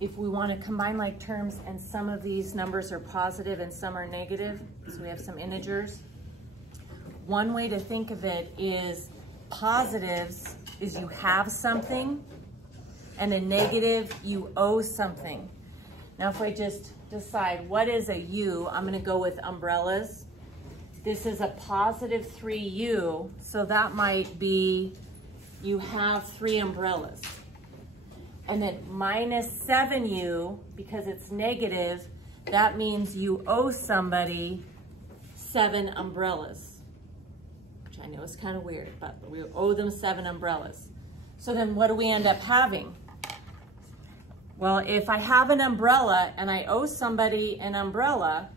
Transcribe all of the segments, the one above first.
if we want to combine like terms and some of these numbers are positive and some are negative, so we have some integers. One way to think of it is positives is you have something, and a negative, you owe something. Now if I just decide what is a U, I'm gonna go with umbrellas. This is a positive 3U, so that might be you have 3 umbrellas. And then minus 7U, because it's negative, that means you owe somebody 7 umbrellas, which I know is kind of weird, but we owe them 7 umbrellas. So then what do we end up having? Well, if I have an umbrella and I owe somebody an umbrella,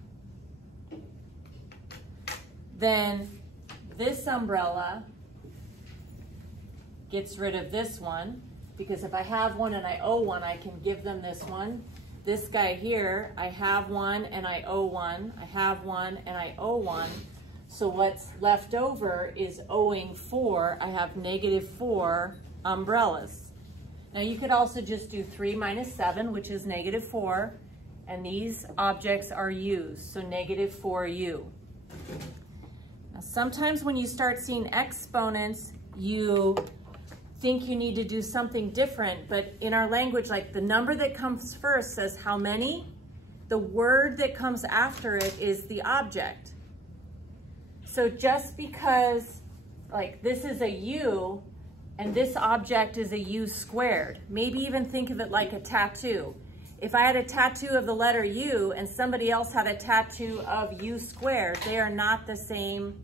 then this umbrella gets rid of this one, because if I have one and I owe one, I can give them this one. This guy here, I have one and I owe one. I have one and I owe one. So what's left over is owing 4. I have negative 4 umbrellas. Now you could also just do 3 minus 7, which is negative 4, and these objects are U's, so negative 4U. Now sometimes when you start seeing exponents, you think you need to do something different, but in our language, like the number that comes first says how many, the word that comes after it is the object. So just because like this is a U, and this object is a U squared. Maybe even think of it like a tattoo. If I had a tattoo of the letter U and somebody else had a tattoo of U squared, they are not the same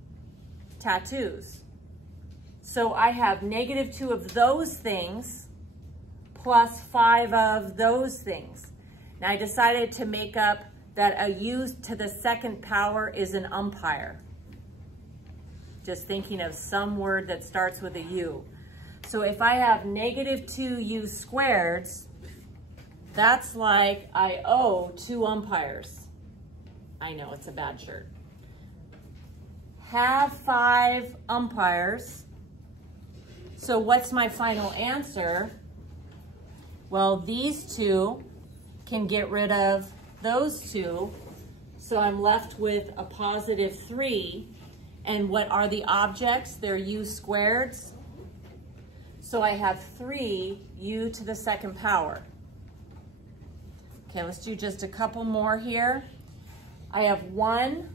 tattoos. So I have negative 2 of those things plus 5 of those things. Now I decided to make up that a U to the 2nd power is an umpire. Just thinking of some word that starts with a U. So if I have negative 2U squareds, that's like I owe 2 umpires. I know, it's a bad shirt. Have 5 umpires. So what's my final answer? Well, these 2 can get rid of those 2. So I'm left with a positive 3. And what are the objects? They're U squareds. So I have 3U to the 2nd power. Okay, let's do just a couple more here. I have 1.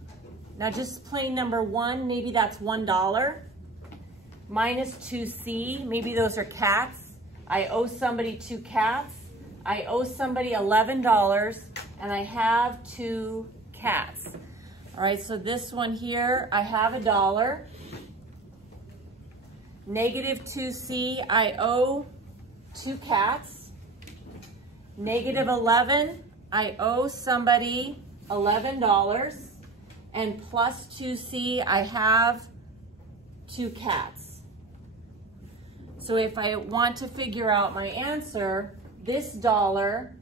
Now just plain number 1, maybe that's $1. Minus 2C, maybe those are cats. I owe somebody 2 cats. I owe somebody $11, and I have 2 cats. All right, so this one here, I have $1. Negative 2C, I owe 2 cats. Negative 11, I owe somebody $11. And plus 2C, I have 2 cats. So if I want to figure out my answer, this $1,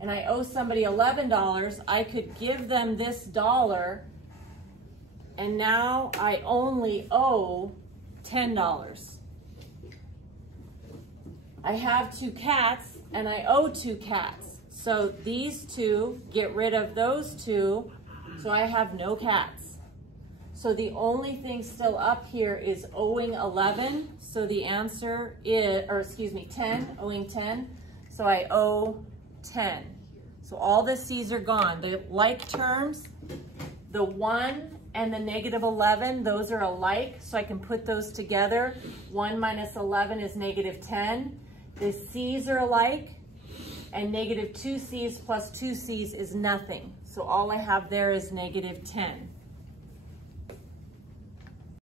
and I owe somebody $11, I could give them this $1, and now I only owe $10. I have 2 cats and I owe 2 cats. So these 2 get rid of those 2, so I have no cats. So the only thing still up here is owing 11. So the answer is, or excuse me, 10, owing 10. So I owe 10. So all the C's are gone. The like terms, the 1 and the negative 11, those are alike, so I can put those together. 1 minus 11 is negative 10. The C's are alike, and negative 2C's plus 2C's is nothing. So all I have there is negative 10.